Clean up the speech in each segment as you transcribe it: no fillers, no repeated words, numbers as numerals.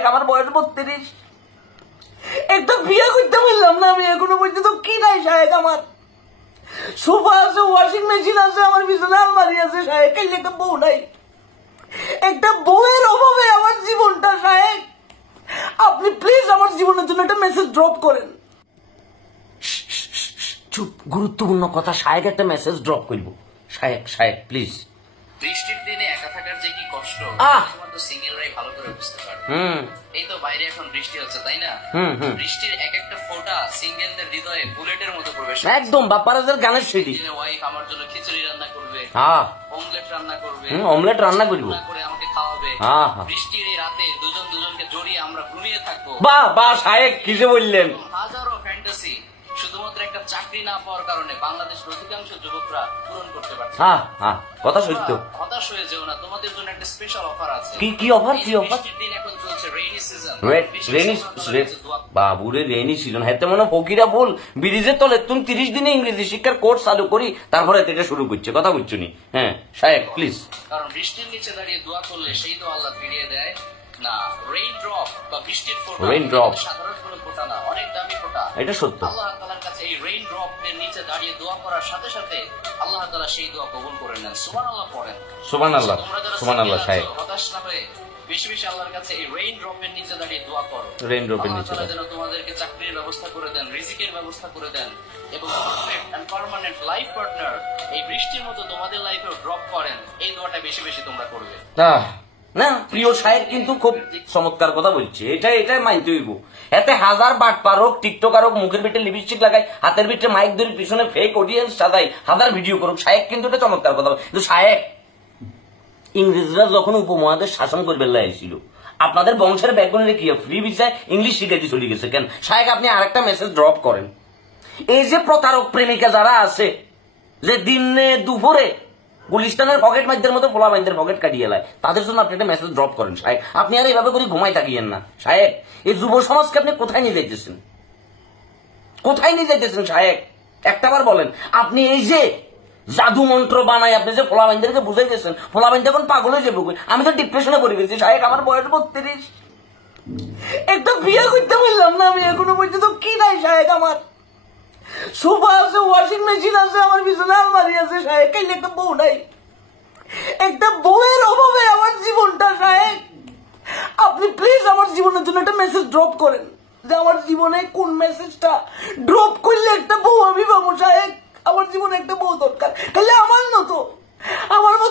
শায়েক আমার বয়স 32। একটা বিয়ে করতে পারলাম না আমি এখনো পর্যন্ত। কি নাই শায়েক আমার? সোফা আছে, ওয়াশিং মেশিন আছে, আমার পিছনে আলমারি আছে শায়েক। কাইলে একটা বউ নাই। একটা বউয়ের অভাবে আমার জীবনটা শায়েক। আপনি প্লিজ আমার জীবনের জন্য একটা মেসেজ ড্রপ করেন। চুপ, গুরুত্বপূর্ণ কথা। শায়েক একটা মেসেজ ড্রপ করব। শায়েক শায়েক প্লিজ। বৃষ্টির দিনে একা থাকার যে কি কষ্ট তোমার তো সিঙ্গেলরাই ভালো করে বুঝতে পারবে। এই তো বাইরে এখন বৃষ্টি হচ্ছে তাই না? বৃষ্টির এক একটা ফোঁটা সিঙ্গেলদের হৃদয়ে বুলেটের মতো প্রবেশ। একদম বাপ্পারাজের গানের সিডি। ওয়াইফ আমার জন্য খিচুড়ি রান্না করবে, অমলেট রান্না করবে, অমলেট রান্না করব করে আমাকে খাওয়াবে। বৃষ্টির এই রাতে দুজন দুজনকে জড়িয়ে আমরা ঘুমিয়ে থাকবো। বাহ বাহ শায়েক কি যে বললেন। হাজারো ফ্যান্টাসি শুধুমাত্র একটা চাকরি না পাওয়ার কারণে বাংলাদেশের অধিকাংশ যুবকরা পূরণ করতে পারছে। কথা সত্য। হতাশ হয়ে যেও না, তোমাদের জন্য একটা স্পেশাল অফার আছে। কি অফার? কি অফার? দিন এখন চলছে রেইনি সিজন। বাবুরে রেইনি সিজন হেতে মনে ফকিরা বল ব্রিজের তলে তুমি 30 দিনে ইংরেজি শিক্ষার কোর্স চালু করি তারপরে এটা শুরু করছে। কথা বুঝছো নি? হ্যাঁ শায়েক প্লিজ। কারণ বৃষ্টির নিচে দাঁড়িয়ে দোয়া করলে সেই তো আল্লাহ ফিরিয়ে দেয় না। রেইন ড্রপ বা বৃষ্টির ফোঁটা সাধারণ কোনো ফোঁটা না, অনেক দামি ফোঁটা। এটা সত্য। আল্লাহ তাআলার কাছে এই রেইন ড্রপ এর নিচে দাঁড়িয়ে দোয়া করার সাথে সাথে আল্লাহ তাআলা সেই দোয়া কবুল করে নেন। সুবহানাল্লাহ পড়েন। সুবহানাল্লাহ সুবহানাল্লাহ। শায়েক হতাশ না হয়ে বেশি বেশি আল্লাহর কাছে এই রেইন ড্রপ এর নিচে দাঁড়িয়ে দোয়া করো। রেইন ড্রপ এর নিচে যেন তোমাদেরকে চাকরির ব্যবস্থা করে দেন, রিজিকের ব্যবস্থা করে দেন এবং perfect and permanent life partner এই বৃষ্টির মতো তোমাদের লাইফেও ড্রপ করেন। এই দোয়াটা বেশি বেশি তোমরা করবে। না প্রিয় শায়েক কিন্তু খুব চমৎকার কথা বলছে। এটাই মানতে হইব। এতে হাজার বাটপার হোক, টিকটকার হোক, মুখের ভিতরে লিপস্টিক লাগাই, হাতের ভিতরে মাইক ধরে পিছনে ফেক অডিয়েন্স সাজাই, হাজার ভিডিও করুক, শায়েক কিন্তু এটা চমৎকার কথা। কিন্তু শায়েক, ইংরেজরা যখন উপমহাদেশ শাসন করবে লাইছিল আপনাদের বংশের ব্যাকগ্রাউন্ডে কি ফ্রি ভিসায় ইংলিশ শিখাইতে চলে গেছে কেন? শায়েক আপনি আরেকটা মেসেজ ড্রপ করেন। এই যে প্রতারক প্রেমিকা যারা আছে, যে দিনে দুপুরে গুলিস্তানের পকেট মাইদের মতো পোলা মাইদের পকেট কাটিয়ে এলায়, তাদের জন্য আপনি একটা মেসেজ ড্রপ করেন শায়েক। আপনি আর এইভাবে করে ঘুমাই থাকিয়েন না শায়েক। এই যুব সমাজকে আপনি কোথায় নিয়ে যাইতেছেন? কোথায় নিয়ে যাইতেছেন শায়েক? একটাবার বলেন। আপনি এই যে জাদু মন্ত্র বানাই আপনি যে পোলা মাইদেরকে বুঝাইতেছেন, পোলা মাইদ এখন পাগল হয়ে যাবে। আমি তো ডিপ্রেশনে পড়ে গেছি শায়েক, আমার বয়স 32। একটা বিয়ে করতে পারলাম না আমি এখনো পর্যন্ত। কি নাই শায়েক আমার? সোফা আছে, ওয়াশিং মেশিন আছে, আমার পিছনে আলমারি আছে শায়েক। কাইলে একটা বউ নাই। একটা বউয়ের অভাবে আমার জীবনটা শায়েক। আপনি প্লিজ আমার জীবনের জন্য একটা মেসেজ ড্রপ করেন যে আমার জীবনে কোন মেসেজটা ড্রপ করলে একটা বউ আমি পাবো শায়েক। আমার জীবনে একটা বউ দরকার। কাইলে আমার মতো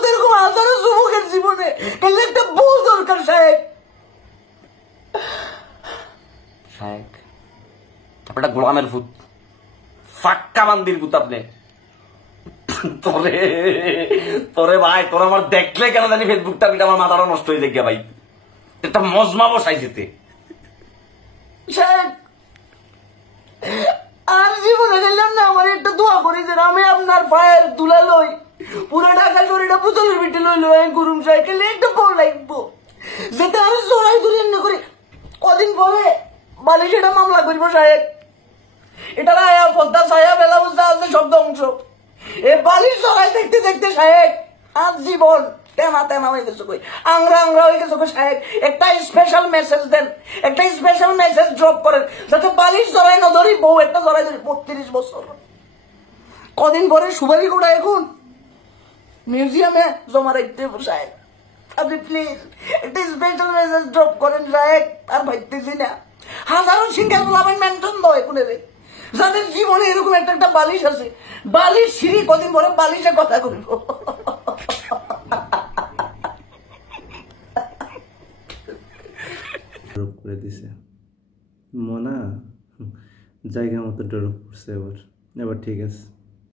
এরকম হাজারো যুবকের জীবনে কাইলে একটা বউ দরকার শায়েক। শায়েক আপনার গোলামের ভূত, ফাক্কা বান্দির ভূত আপনি। তোরে ভাই, তোর আমার দেখলে কেন জানি ফেসবুকটা আমার মাথাটা নষ্ট হয়ে যায় ভাই। একটা মজমা বসাই যেতে আর জীবনে গেলাম না। আমার একটা দোয়া করি যে আমি আপনার পায়ের তুলা লই, পুরো ঢাকা শরীরটা পুতুলের পিঠে লই লই গুরুম সাইকেলে একটা বউ লাগবো, যেতে আমি জোড়াই ধরে এমনি করি। কদিন পরে বালিশ এটা মামলা করবো সাহেব। এটা আয়া পদ্মা ছায়া বেলা বুঝতে আছে সব ধ্বংস। এ বালিশ জড়াই দেখতে দেখতে সাহেব আর জীবন তেমা তেমা হয়ে গেছে, আংরা আংরা হয়ে গেছে সাহেব। একটা স্পেশাল মেসেজ দেন, একটা স্পেশাল মেসেজ ড্রপ করেন যাতে বালিশ জড়াই না ধরি, বউ একটা জড়াই ধরি। 32 বছর। কদিন পরে সুপারি গোড়া এখন মিউজিয়ামে জমা রাখতে সাহেব। আপনি প্লিজ একটা স্পেশাল মেসেজ ড্রপ করেন সাহেব। আর ভাবতেছি না হাজারো সিঙ্গেল বলাবেন মেনশন দেয় কোনে রে, যাদের জীবনে এরকম একটা একটা বালিশ আছে। বালিশ সিঁড়ি কদিন পরে বালিশে কথা করিব। করে দিছে মনা জায়গা মতো ড্রপ করছে। এবার ঠিক আছে।